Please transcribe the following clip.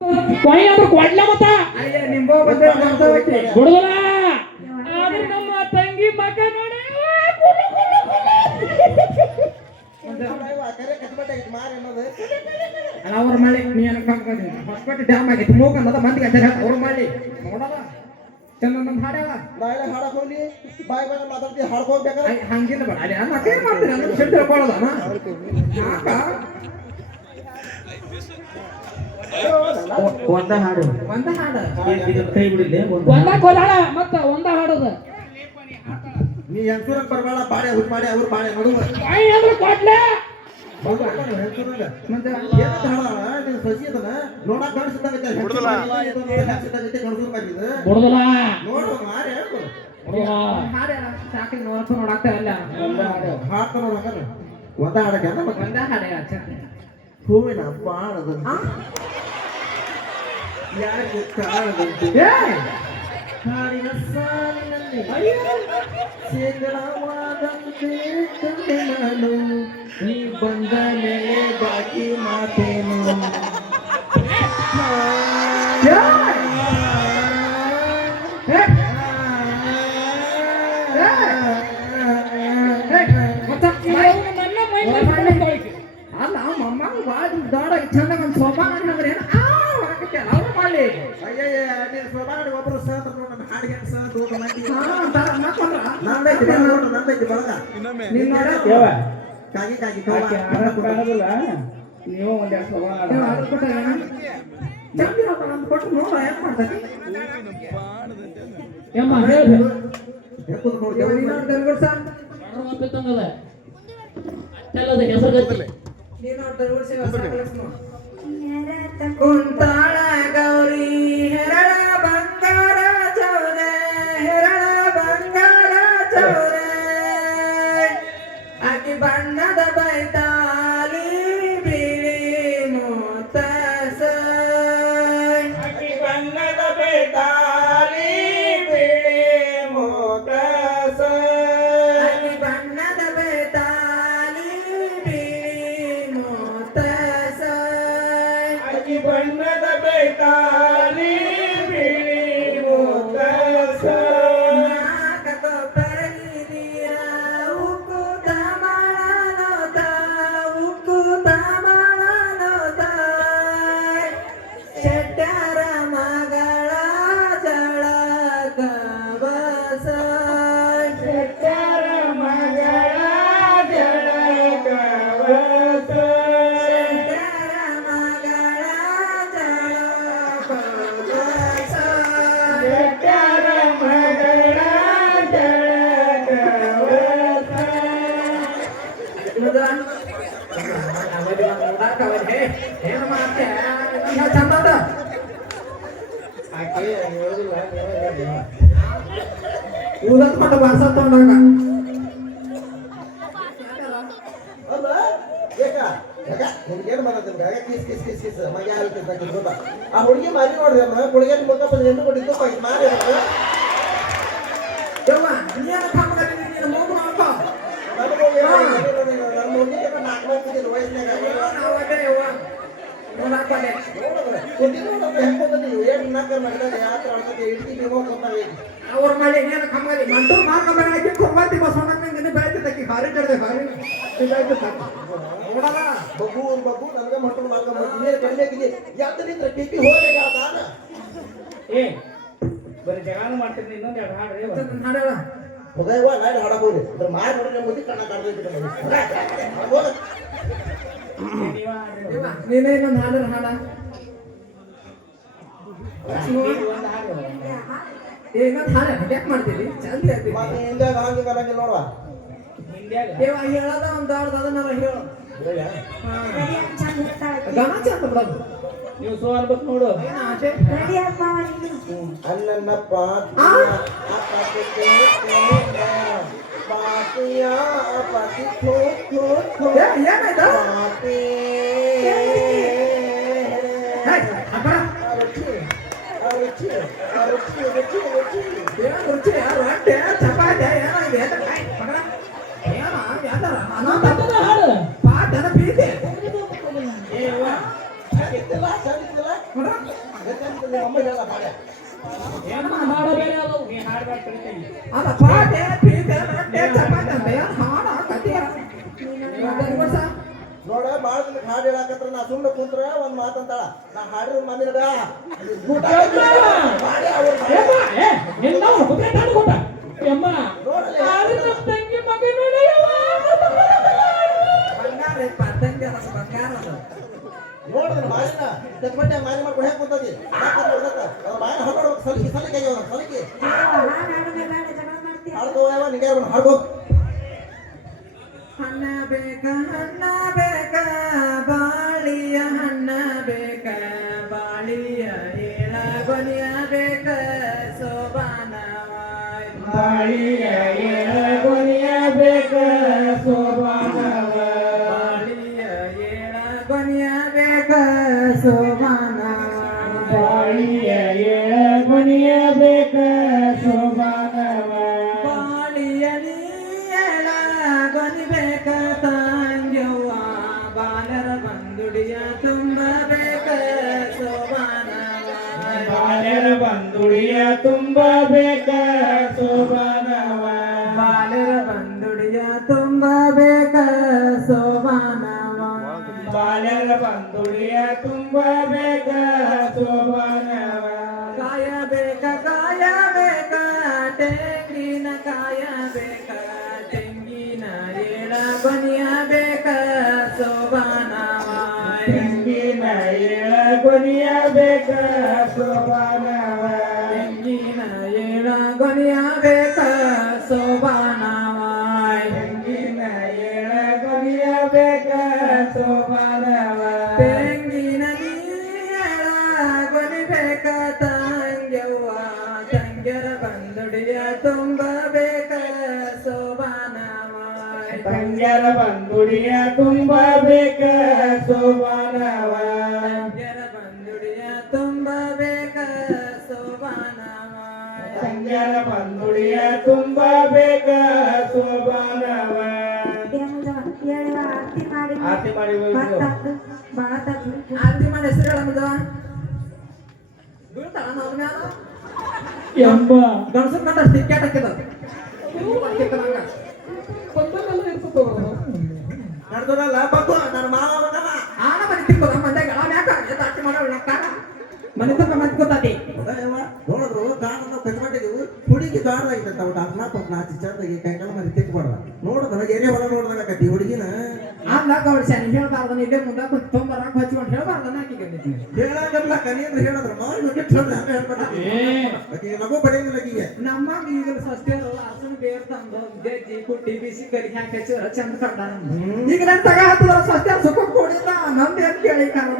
ಕೊಯ್ಯಾದ್ರು ಕೊಡ್ಲ ಮತ್ತ ನಿಂಬೋ ಬಿಡುದಿಲ್ಲ ಆದ್ರೆ ನಮ್ಮ ತಂಗಿ ಮಗ ನೋಡಿ ಅವ್ರ ಮಾಡಿ ನೀನು ಹೊಸಪೇಟೆ ಡ್ಯಾಮ್ ಆಗಿತ್ತು ಮೂಗ ಅನ್ನೋದ ಮಂದಿಗೆ ಅಂತ ಅವ್ರ ಮಾಡಿ ನೋಡಲ್ಲ ಚಂದ ಹಾಡ್ಯಾವ ನಾಳೆ ಹಾಡಕ್ ಹೋಗ್ಲಿ ಬಾಯ್ ಬಾಯ್ ಮಾತಾಡ್ತೀವಿ ಹಾಡ್ಕ ಹೋಗ್ಬೇಕಾದ್ರೆ ಹಂಗಿಲ್ಲ ಬೇಡ ಅಲ್ಲಿ ಮತ್ತೆ ಏನ್ ಮಾಡ್ತೀರಿ ಅಂದ್ರೆ ಶೆಡ್ ತಿಳ್ಕೊಳ್ಳೋದ ಒಂದ ಹಾಡು ಒಂದ ಹಾಡ ಕೈ ಬಿಡಿಲ್ಲ ಒಂದ ಕೊಲಾಳ ಮತ್ತ ಒಂದ ಹಾಡದ ನೀ ಹೆಂಗಸೂರ ಬರಬೇಡ ಬಾಡೆ ಅವ್ರು ಬಾಡೆ ಅವ್ರು ಬಾಡೆ ನೋಡುವ ಕೊಯ್ಯಾದ್ರು ಕೊಡ್ಲ ಮತ್ತೆ ಏನಂತ ಹಾಡ ನೀನು ಸಸಿ ಅದನ ನೋಡಕ್ ಕಾಣಿಸುತ್ತಾಗತ್ತೆ ಬಿಡುದಿಲ್ಲ ನೋಡು ಮಾರಿ ಹೇಳ್ಕೊ ಹಾಡ ಸಾಕಿ ನೋಡಾಕ್ತಾ ಇಲ್ಲ ಹಾಡ್ತಾನ ನೋಡಕ ಒಂದ ಹಾಡಕ್ಕೆ ಒಂದ ಹಾಡ ಹೂವಿನ ಬಾಳದ ಯಾಕೆ ಕಾಣದಂತೆ ಹಾಡಿನ ಸಾಲಿನಲ್ಲಿ ಶೇಖರವಾದಂತೆ ಕಂಡೆ ನಾನು ನೀ ಬಂದ ಮೇಲೆ ಬಾಕಿ ಮಾತೇನು ಅಲ್ಲ ಮಮ್ಮ ಬಾಳ ದೊಡ್ಡ ಚಂದ ಒಂದು ಸೋಫಾ ಅಂದ್ರೆ ಅವ್ರು ಮಾಡಿ ಅಯ್ಯಯ್ಯ ನೀನು ಸೋಮಾಡಿ ಒಬ್ಬರು ಸಹ ನನ್ನ ಹಾಡಿಗೆ ಸಹ ದೂರ ಮಂದಿ ನಂದೈತಿ ನಂದೈತಿ ಬಳಗ ನೀನ್ ನೋಡ ಕಾಗಿ ಕಾಗಿ ನೀವು ಒಂದೆರಡು ಸಭಾ ಕೊಟ್ಟು ನೋಡ ಯಾಕೆ ಮಾಡ್ತಾರೆ ಏಮ್ಮ ಹೇಳಿ ತಂಗದ ಅಷ್ಟೆಲ್ಲದ ಹೆಸರು ಗೊತ್ತಿಲ್ಲ ಕುಂತಾಳ ಗೌರಿ ಹೆರಳ ಬಂಗಾರ ಚೌರೆ ಹೆರಳ ಬಂಗಾರ ಚೌರೆ ಆಕಿ ಬಣ್ಣದ ಬೈತಾಲಿ ಬಿಳಿ ಮೋತಸ ಆಕಿ ಬಣ್ಣದ ಬೈತಾಲಿ ಬಿಳಿ ಮೋತಸ ಆಕಿ ಬಣ್ಣದ ಬೈತಾಲಿ ಬಿಳಿ ಮೋತಸ ಆಕಿ ಬಣ್ಣದ ಬೈತಾಲಿ ಬಿಳಿ ಮೋತಸ ಶೆಟ್ಟರ ಮಗಳ ಜಳಕ ಬಸ ಶೆಟ್ಟರ ಮಗಳ ಜಳಕ ಬಸ ಶೆಟ್ಟರ ಮಗಳ ಜಳಕ ಬಸ ಶೆಟ್ಟರ ಮಗಳ ಜಳಕ ಬಸ ಏನು ಮಾಡ್ತೆ ಚಂದ ಊರತ್ ಮಟ್ಟ ಬಾಸ ತಗೊಂಡಾಗ ಅಲ್ಲ ಏಕ ನಿಮ್ಗೇನು ಮಾಡತ್ತೆ ಕಿಸ್ ಕಿಸ್ ಕಿಸ್ ಕಿಸ್ ಮಗ ಹೇಳ್ತಿದ್ದ ಆ ಹುಡುಗಿ ಮಾರಿ ನೋಡ್ರಿ ಅಮ್ಮ ಹುಡುಗಿ ಮುಖ ಬಂದು ಹೆಣ್ಣು ಕೊಟ್ಟಿದ್ದು ಮಾರಿ ಯವ್ವ ನೀನು ಕಾಮಗಾರಿ ನೀನು ಮೂಗು ಮಾಡ್ಕೋ ನಮ್ಮ ಹುಡುಗಿ ನಾಲ್ಕು ಮಂದಿ ವಯಸ್ಸಿನಾಗ ನಾವೇ ಯವ್ವ ನೋಡಾಕಡೆ ಅವ್ರ ಮಾಡಿ ಏನು ಕಮ್ಮಿ ಮಂಟು ಮಾರ್ಕೊಂಬರ ಹಾಕಿ ಕೊಬ್ಬತ್ತಿ ಬಸವಣ್ಣ ಬೆಳಗ್ಗೆ ಹಾರಿ ಕಡ್ದೆ ಹಾರಿ ನೋಡಲ್ಲ ಬಬ್ಬು ಬಬ್ಬು ನನಗೆ ಮಟ್ಟರು ಮಾಡ್ಕೊಂಡ್ಬರ್ತೀನಿ ಕಡಿಮೆ ಆಗಿದೆ ಯಾವ್ದರಿಂದ ಟಿಪಿ ಹೋಗಿ ಏ ಬರೀ ಜಗಾನ ಮಾಡ್ತೀನಿ ಇನ್ನೊಂದು ಎರಡು ಹಾಡ್ರಿ ಹಾಡಲ್ಲ ಹೋಗಯ್ಯವ ನಾಳೆ ಹಾಡಕ್ ಹೋಗ್ರಿ ಅದ್ರ ಮಾರಿ ನೋಡ್ರಿ ಮುದ್ದಿ ಕಣ್ಣ ಕಾಡ್ದೈತಿ ನೀನೇ ಇನ್ನೊಂದು ಹಾಡ್ರ ಹಾಡ ಇನ್ನೊಂದು ಹಾಡ ಯಾಕೆ ಮಾಡ್ತೀವಿ ಚಂದ ಹಿಂದಾಗ ಹಂಗೆ ಬರಂಗೆ ನೋಡುವ ಹೇಳದ ಒಂದು ಹಾಡ್ದು ಅದನ್ನೆಲ್ಲ ಹೇಳು ಗಣ ಚಂದ ಬಿಡೋದು ನೀವು ಸೋ ಅನ್ಬೇಕು ನೋಡು ಅನ್ನನ್ನ ಏನಾಯ್ತು ಚಪಾತಿ ಪಾಠ ಪ್ರೀತಿ ಸಾಧಿಸಿಲ್ಲ ಅಮ್ಮ ಹೇಳ ಬಾಳೆ ಏನು ಹಾಡು ಬೇರೆ ಅದಾವು ನೀ ಹಾಡ್ಬಾರ್ದು ಕಲಿತೀನಿ ಅದ ಪಾಟೆ ಪೀಟೆ ರೊಟ್ಟೆ ಚಪಾತಿ ಅಂತ ಏನು ಹಾಡ ಕತ್ತಿಯ ನೋಡ ಬಾಳ ದಿನ ಹಾಡು ಹೇಳಕತ್ರ ನಾ ಸುಮ್ಮನೆ ಕುಂತ್ರ ಒಂದ್ ಮಾತಂತಾಳ ನಾ ಹಾಡಿನ ಮಮ್ಮಿನಗ ಊಟ ಬಾಳೆ ಅವ್ರ ತಂಗಿ ಮಗ ನೋಡಯ್ಯವ್ವ ಬಂಗಾರ ಪತಂಗ ಬಂಗಾರ ನೋಡಿದ್ರ ಮಾರಿನ ಚಟ್ಪಟ್ಟೆ ಮಾರಿ ಮಾಡ್ಕೊಂಡು ಹೇಗೆ ಕುಂತದಿ ಬಾಯಿನ ಹೊರಡ್ಬೇಕು ಸಲಿಕೆ ಸಲಿಕೆ ಸಲಿಕೆ ಹಾಡ್ಕೋವ ನಿಂಗೆ ಹಾಡ್ಕೋ ಹಣ್ಣ ಬೇಕ ಬಾಳಿಯ ಹಣ್ಣ ಬೇಕ ಬಾಳಿಯ ಏಳ ಗೊನೆಯ ಬೇಕ ಸೋಬಾನವಾಯ್ ಬಾಳಿಯ ಏಳ ಗೊನೆಯ ಬೇಕ ಸೋಬಾನವಾಯ್ ಬಾಳಿಯ ಏಳ ಗೊನೆಯ ಬೇಕ ಸೋಬಾನವಾಯ್ ಬಾಳಿಯ ಏಳ ಗೊನೆಯ ಬೇಕ ಸೋಬಾನವಾಯ್ ಬಾಳಿಯ ನೀಳ ಗೊನಿ ಬೇಕ ತಂಗ್ಯವ್ವ ಬಾಲರ ಬಂದುಡಿಯ ತುಂಬ ಬೇಕ ಸೋಬಾನವಾಯ್ ಬಾಲ್ಯರ ಬಂದುಡಿಯ ತುಂಬ ಬೇಕ ಸೋಬಾನವಾಯ್ ಬಾಲರ ಬಂದುಡಿಯ ತುಂಬ ಬೇಕ ಸೋಬಾನವಾಯ್ ಬಾಲ್ಯರ ಬಂದುಡಿಯ ತುಂಬ ಬೇಕ ಸೋಬಾನವಾಯ್ ಕಾಯ ಬೇಕ ತೆಂಗಿನ ಕಾಯ ಬೇಕ ತೆಂಗಿನ ಏಳ ಗೊನೆಯ ಬೇಕ ಸೋಬಾನವಾಯ್ ತೆಂಗಿನ ಏಳ ಗೊನೆಯ ಬೇಕ ಸೋಬಾನವಾಯ್ ತೆಂಗಿನ ಏಳ ಗೊನೆಯ ಬೇಕ ಸೋಬಾನವಾಯ್ ತೆಂಗಿನ ಏಳ ಗೊನೆಯ ಬೇಕ ಸೋಬಾನವಾಯ್ ತೆಂಗಿನ ನೀಳ ಗೊನೆ ಬೇಕ ತಂಗ್ಯವ್ವ ತಂಗ್ಯರ ಬಂದುಡಿಯ ತುಂಬ ಬೇಕ ಸೋಬಾನವಾಯ್ ತಂಗ್ಯರ ಬಂದುಡಿಯ ತುಂಬ ಬೇಕ ಸೋಬಾನವಾಯ್ ತಂಗ್ಯರ ಬಂದುಡಿಯ ತುಂಬ ಬೇಕ ಸೋಬಾನವಾಯ್ ತಂಗ್ಯರ ಬಂದುಡಿಯ ತುಂಬ ಬೇಕ ಸೋಬಾನವಾಯ್ ಆರತಿ ಮಾಡಿ ಹೋಗ್ಬಿಡು. ಆರತಿ ಮಾಡಿ ಹೆಸರು ಹೇಳಮ್ಮದ ಬೀಳ್ತಾಳ ನಾವು ಮ್ಯಾಲ ಎಂಬ ಗಣಸನ್ ಕಂಡ ಟಿಕೆಟ್ ಹಾಕಿದ ನಡ್ದೋರಲ್ಲ ಬಗ್ಗು ನನ್ನ ಮಾವ ಮಗನ ಆನ ಮನೆ ತಿಕ್ಕೋದ ಮಂದ್ಯಾಗ ಯಾಕ ಆರತಿ ಮಾಡೋಣ ಮನೆ ತುಂಬ ಮಂದಿ ಗೊತ್ತಾತಿ ನೋಡಿದ್ರು ಗಾಣ ನಾವು ಕಚ್ಕೊಂಡಿದ್ದೀವಿ ಹುಡುಗಿ ಗಾಢದಾಗಿತ್ತ ಅವ್ಟ ಅರ್ನಾಪ ನಾಚಿ ಚಂದಾಗಿ ಕೈಕಾಲ ಮರಿ ತಿಕ್ಬಾರ್ದ ನೋಡಿದ್ರ ಎರೆ ಹೊಲ ನೋಡ್ದಾಗ ಆಕತಿ ಹುಡುಗಿನ ಅಲ್ಲ ಗೌಡ ಶಾನಿ ಹೇಳ್ಬಾರ್ದನ ಇಲ್ಲೇ ಮುಂದೆ ಕುಂತು ತೊಂಬರಾಕ ಹಚ್ಕೊಂಡು ಹೇಳ್ಬಾರ್ದನ ಆಕಿಗೆ ಹೇಳಾಗಲ್ಲ ಕನಿಯಂದ್ರೆ ಹೇಳಿದ್ರ ಮಾರಿ ಬಗ್ಗೆ ಹಂಗ ಹೇಳ್ಬಿಟ್ಟ ನಗು ಪಡೆಯಂಗಿಲ್ಲ ಆಕಿಗೆ ನಮ್ಮ ಈಗ ಸಸ್ತಿಯರು ಅರ್ಸನ ಬೇರ್ ತಂದು ಜಜ್ಜಿ ಕುಟ್ಟಿ ಬಿಸಿ ಕರಿ ಹಾಕಿ ಹಚ್ಚಿರ ಚಂದ ಕಂಡ ಈಗ ನನ್ ತಗ ಹತ್ತದ ಸಸ್ತಿಯ ಸುಖ ಕೊಡಿಲ್ಲ ನಮ್ದು ಏನ್ ಕೇಳಿ ಕಾರಣ